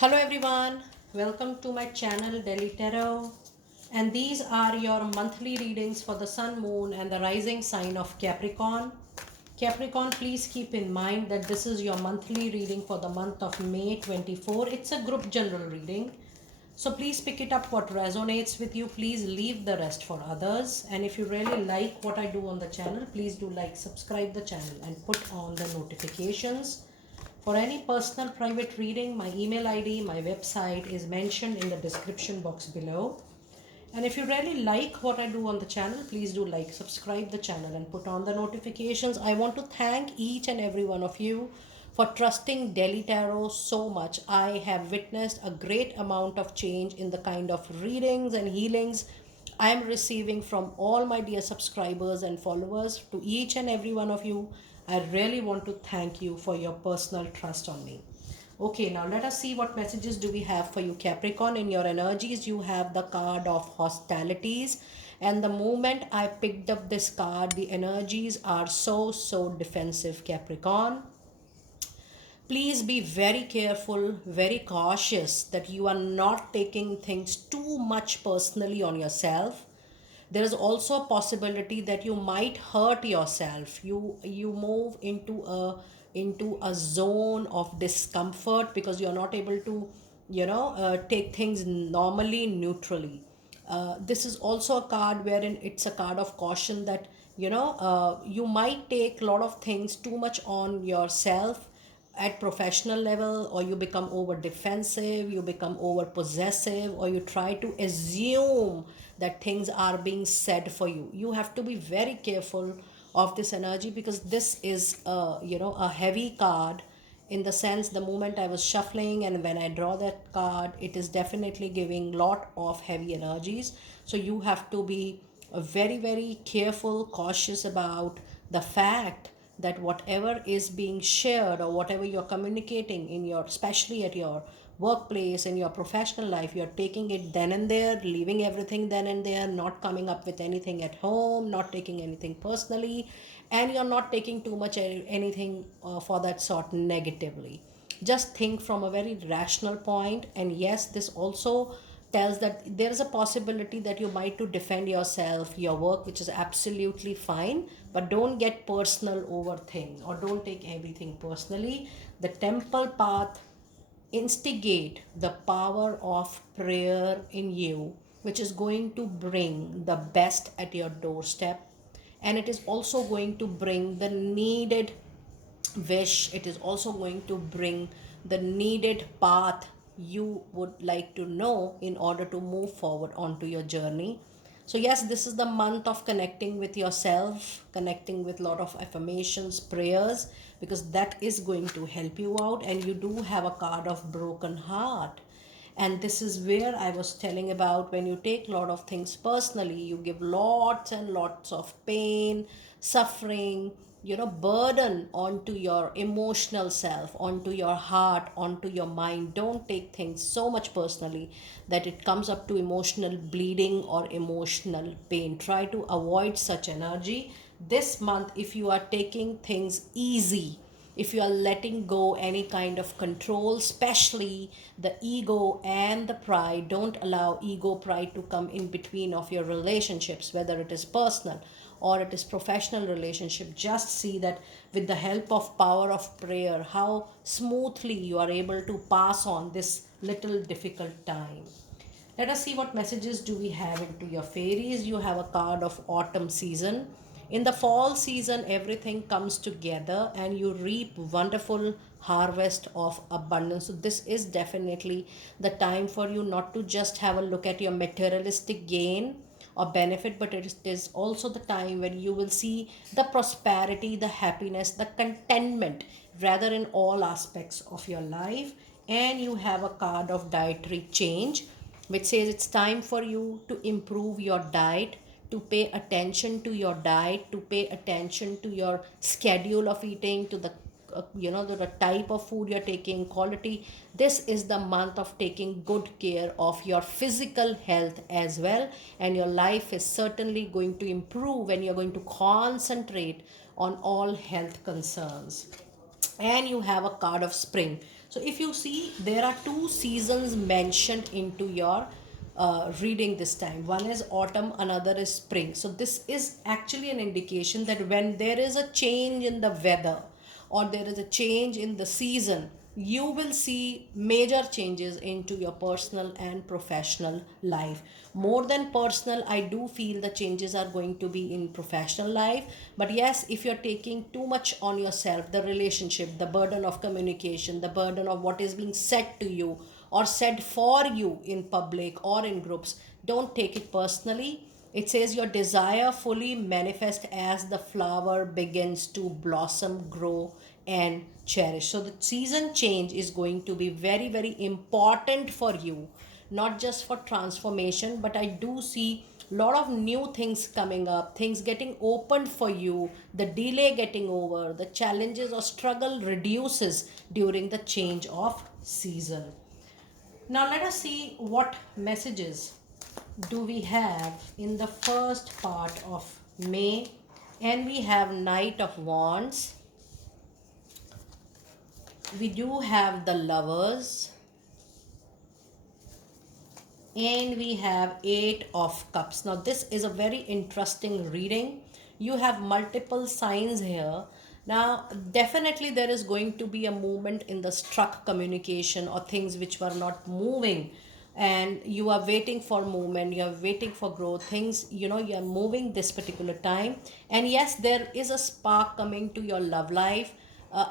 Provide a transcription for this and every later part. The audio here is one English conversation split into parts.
Hello everyone, welcome to my channel Delhi Tarot, and these are your monthly readings for the sun, moon and the rising sign of Capricorn. Capricorn, please keep in mind that this is your monthly reading for the month of May 24. It's a group general reading. So please pick it up what resonates with you. Please leave the rest for others. And if you really like what I do on the channel, please do like, subscribe the channel and put on the notifications. For any personal private reading, my email ID, my website is mentioned in the description box below. And if you really like what I do on the channel, please do like, subscribe the channel and put on the notifications. I want to thank each and every one of you for trusting Delhi Tarot so much. I have witnessed a great amount of change in the kind of readings and healings I am receiving from all my dear subscribers and followers. To each and every one of you, I really want to thank you for your personal trust on me. Okay, now let us see what messages do we have for you, Capricorn. In your energies, you have the card of hostilities. And the moment I picked up this card, the energies are so defensive, Capricorn. Please be very careful, very cautious that you are not taking things too much personally on yourself. There is also a possibility that you might hurt yourself. You move into a zone of discomfort because you're not able to take things normally, neutrally. This is also a card wherein it's a card of caution that you might take a lot of things too much on yourself at professional level, or you become over defensive, you become over possessive, or you try to assume that things are being said for you. You have to be very careful of this energy because this is a heavy card. In the sense, the moment I was shuffling and when I draw that card, it is definitely giving lot of heavy energies. So you have to be very careful, cautious about the fact that whatever is being shared or whatever you're communicating in your, especially at your workplace, in your professional life, you're taking it then and there, leaving everything then and there, not coming up with anything at home, not taking anything personally, and you're not taking too much anything for that sort negatively. Just think from a very rational point. And yes, this also tells that there is a possibility that you might to defend yourself, your work, which is absolutely fine, but don't get personal over things or don't take everything personally. The temple path instigate the power of prayer in you, which is going to bring the best at your doorstep, and it is also going to bring the needed wish. It is also going to bring the needed path you would like to know in order to move forward onto your journey. So yes, this is the month of connecting with yourself, connecting with a lot of affirmations, prayers, because that is going to help you out. And you do have a card of broken heart, and this is where I was telling about, when you take a lot of things personally, you give lots and lots of pain, suffering, burden onto your emotional self, onto your heart, onto your mind. Don't take things so much personally that it comes up to emotional bleeding or emotional pain. Try to avoid such energy this month. If you are taking things easy, if you are letting go any kind of control, especially the ego and the pride, don't allow ego, pride to come in between of your relationships, whether it is personal or it is professional relationship. Just see that with the help of power of prayer, how smoothly you are able to pass on this little difficult time. Let us see what messages do we have into your fairies. You have a card of autumn season. In the fall season, everything comes together and you reap wonderful harvest of abundance. So this is definitely the time for you not to just have a look at your materialistic gain or benefit, but it is also the time when you will see the prosperity, the happiness, the contentment, rather in all aspects of your life. And you have a card of dietary change, which says it's time for you to improve your diet, to pay attention to your diet, to pay attention to your schedule of eating, to the the type of food you're taking, quality. This is the month of taking good care of your physical health as well, and your life is certainly going to improve when you're going to concentrate on all health concerns. And you have a card of spring. So if you see, there are two seasons mentioned into your reading this time. One is autumn, another is spring. So this is actually an indication that when there is a change in the weather or there is a change in the season, you will see major changes into your personal and professional life. More than personal, I do feel the changes are going to be in professional life. But yes, if you're taking too much on yourself, the relationship, the burden of communication, the burden of what is being said to you or said for you in public or in groups, don't take it personally. It says your desire fully manifest as the flower begins to blossom, grow, and cherish. So the season change is going to be very, very important for you, not just for transformation, but I do see a lot of new things coming up, things getting opened for you, the delay getting over, the challenges or struggle reduces during the change of season. Now let us see what messages do we have in the first part of May. And we have Knight of Wands. We do have the Lovers. And we have Eight of Cups. Now this is a very interesting reading. You have multiple signs here. Now definitely there is going to be a movement in the struck communication or things which were not moving, and you are waiting for movement, you are waiting for growth, things, you know, you are moving this particular time. And yes, there is a spark coming to your love life.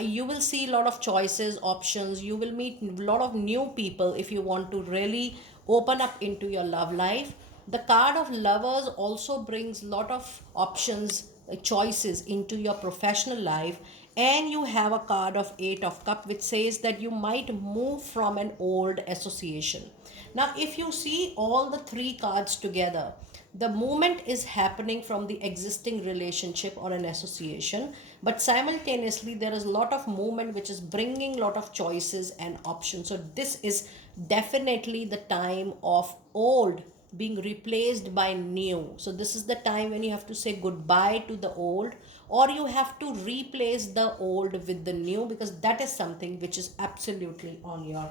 You will see a lot of choices, options, you will meet a lot of new people if you want to really open up into your love life. The card of Lovers also brings a lot of options, choices into your professional life. And you have a card of Eight of Cup, which says that you might move from an old association. Now if you see all the three cards together, the movement is happening from the existing relationship or an association, but simultaneously there is a lot of movement which is bringing a lot of choices and options. So this is definitely the time of old being replaced by new. So this is the time when you have to say goodbye to the old, or you have to replace the old with the new, because that is something which is absolutely on your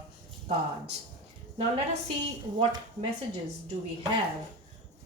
cards. Now let us see what messages do we have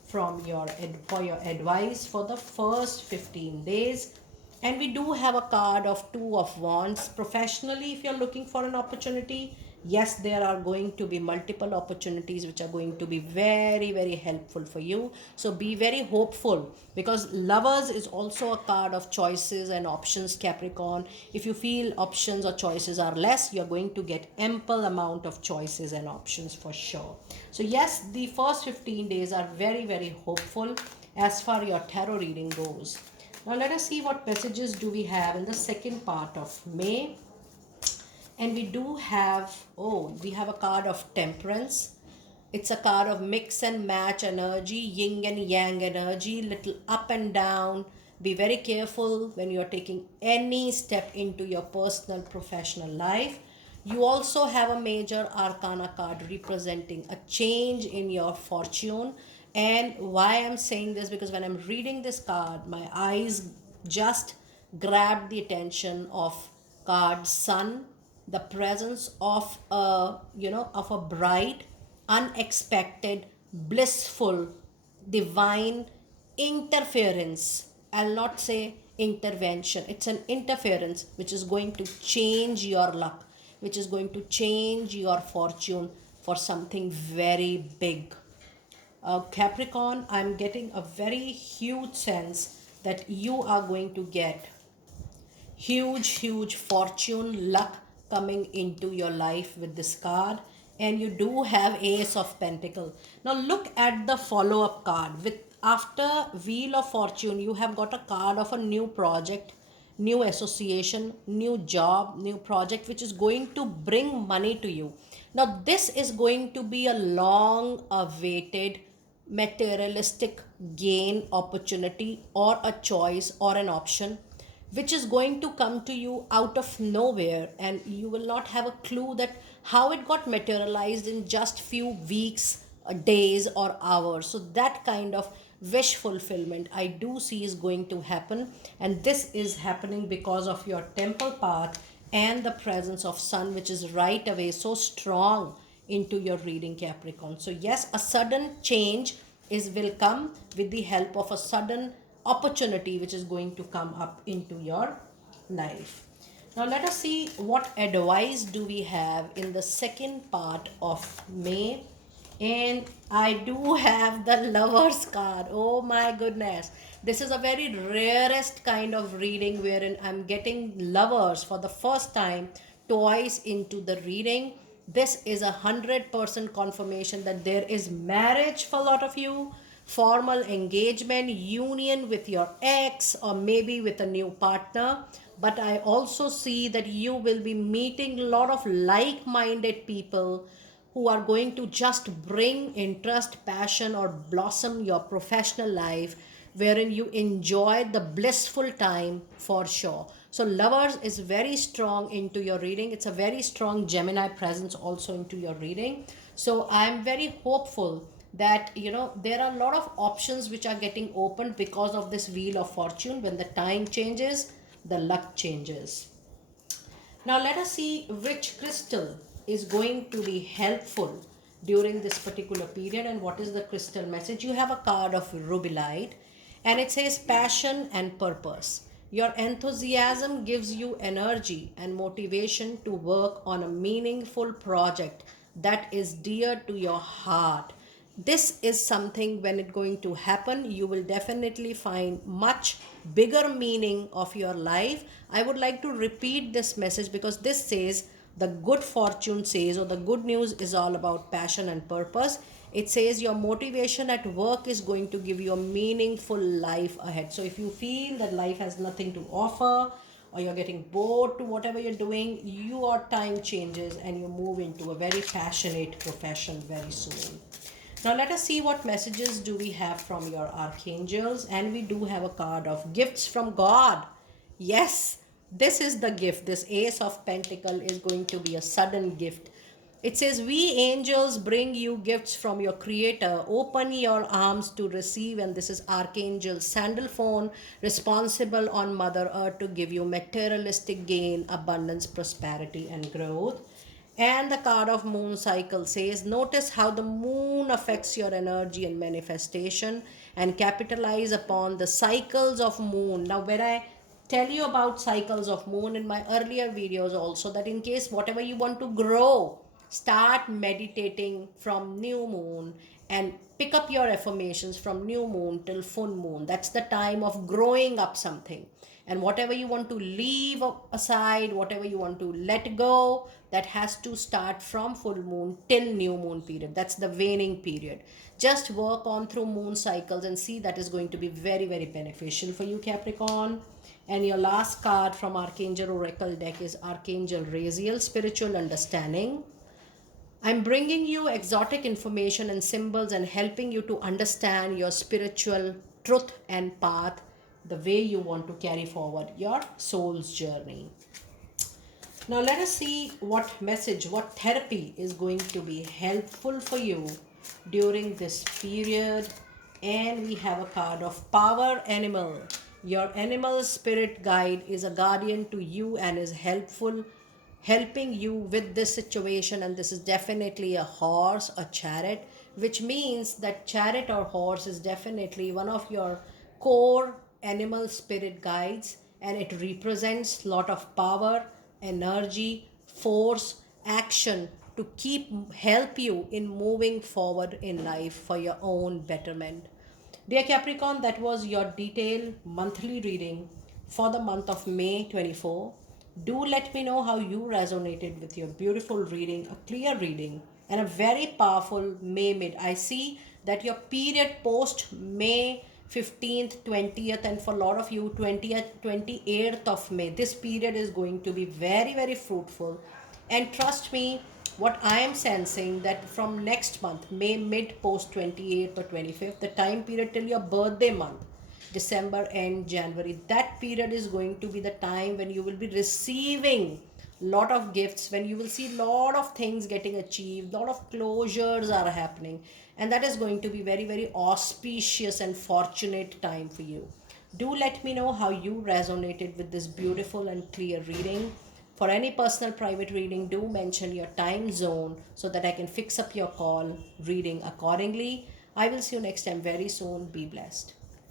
from your for your advice for the first 15 days. And we do have a card of Two of Wands. Professionally, if you're looking for an opportunity, yes, there are going to be multiple opportunities which are going to be very, very helpful for you. So be very hopeful, because Lovers is also a card of choices and options, Capricorn. If you feel options or choices are less, you're going to get ample amount of choices and options for sure. So yes, the first 15 days are very, very hopeful as far your tarot reading goes. Now let us see what messages do we have in the second part of May. And we do have, oh, we have a card of Temperance. It's a card of mix and match energy, yin and yang energy, little up and down. Be very careful when you're taking any step into your personal professional life. You also have a major arcana card representing a change in your fortune. And why I'm saying this, because when I'm reading this card, my eyes just grabbed the attention of card Sun, the presence of a, you know, of a bright, unexpected, blissful, divine interference. I'll not say intervention, it's an interference which is going to change your luck, which is going to change your fortune for something very big. Capricorn, I'm getting a very huge sense that you are going to get huge fortune, luck coming into your life with this card. And you do have Ace of Pentacle. Now look at the follow-up card. With after Wheel of Fortune, you have got a card of a new project, new association, new job, new project, which is going to bring money to you. Now this is going to be a long awaited materialistic gain opportunity, or a choice, or an option which is going to come to you out of nowhere, and you will not have a clue that how it got materialized in just few weeks, days, or hours. So that kind of wish fulfillment I do see is going to happen, and this is happening because of your temple path and the presence of sun, which is right away so strong into your reading, Capricorn. So yes, a sudden change is will come with the help of a sudden opportunity which is going to come up into your life. Now let us see what advice do we have in the second part of May. And I do have the lovers card. Oh my goodness. This is a very rarest kind of reading wherein I'm getting lovers for the first time twice into the reading. This is 100% confirmation that there is marriage for a lot of you, formal engagement, union with your ex, or maybe with a new partner. But I also see that you will be meeting a lot of like-minded people who are going to just bring interest, passion, or blossom your professional life, wherein you enjoy the blissful time for sure. So, lovers is very strong into your reading. It's a very strong Gemini presence also into your reading. So, I'm very hopeful that there are a lot of options which are getting opened because of this wheel of fortune. When the time changes, the luck changes. Now let us see which crystal is going to be helpful during this particular period and what is the crystal message. You have a card of rubellite and it says passion and purpose. Your enthusiasm gives you energy and motivation to work on a meaningful project that is dear to your heart. This is something, when it going to happen, you will definitely find much bigger meaning of your life. I would like to repeat this message because this says the good fortune says, or the good news is all about passion and purpose. It says your motivation at work is going to give you a meaningful life ahead. So if you feel that life has nothing to offer, or you're getting bored to whatever you're doing, your time changes and you move into a very passionate profession very soon. Now let us see what messages do we have from your archangels. And we do have a card of gifts from God. Yes, this is the gift. This Ace of Pentacle is going to be a sudden gift. It says, we angels bring you gifts from your creator. Open your arms to receive. And this is Archangel Sandalphon, responsible on Mother Earth to give you materialistic gain, abundance, prosperity, and growth. And the card of moon cycle says, notice how the moon affects your energy and manifestation, and capitalize upon the cycles of moon. Now, when I tell you about cycles of moon in my earlier videos also, that in case whatever you want to grow, start meditating from new moon and pick up your affirmations from new moon till full moon. That's the time of growing up something. And whatever you want to leave aside, whatever you want to let go, that has to start from full moon till new moon period. That's the waning period. Just work on through moon cycles and see that is going to be very, very beneficial for you, Capricorn. And your last card from Archangel Oracle deck is Archangel Raziel, spiritual understanding. I'm bringing you exotic information and symbols and helping you to understand your spiritual truth and path, the way you want to carry forward your soul's journey. Now let us see what message, what therapy is going to be helpful for you during this period. And we have a card of power animal. Your animal spirit guide is a guardian to you and is helping you with this situation. And this is definitely a horse, a chariot, which means that chariot or horse is definitely one of your core animal spirit guides, and it represents lot of power, energy, force, action to help you in moving forward in life for your own betterment. Dear Capricorn, that was your detailed monthly reading for the month of May 24. Do let me know how you resonated with your beautiful reading, a clear reading, and a very powerful May mid. I see that your period post May 15th, 20th, and for a lot of you, 20th, 28th of May. This period is going to be very, very fruitful. And trust me, what I am sensing that from next month, May mid post 28th or 25th, the time period till your birthday month, December and January, that period is going to be the time when you will be receiving lot of gifts, when you will see lot of things getting achieved, lot of closures are happening, and that is going to be very, very auspicious and fortunate time for you. Do let me know how you resonated with this beautiful and clear reading. For any personal private reading, do mention your time zone so that I can fix up your call reading accordingly. I will see you next time very soon. Be blessed.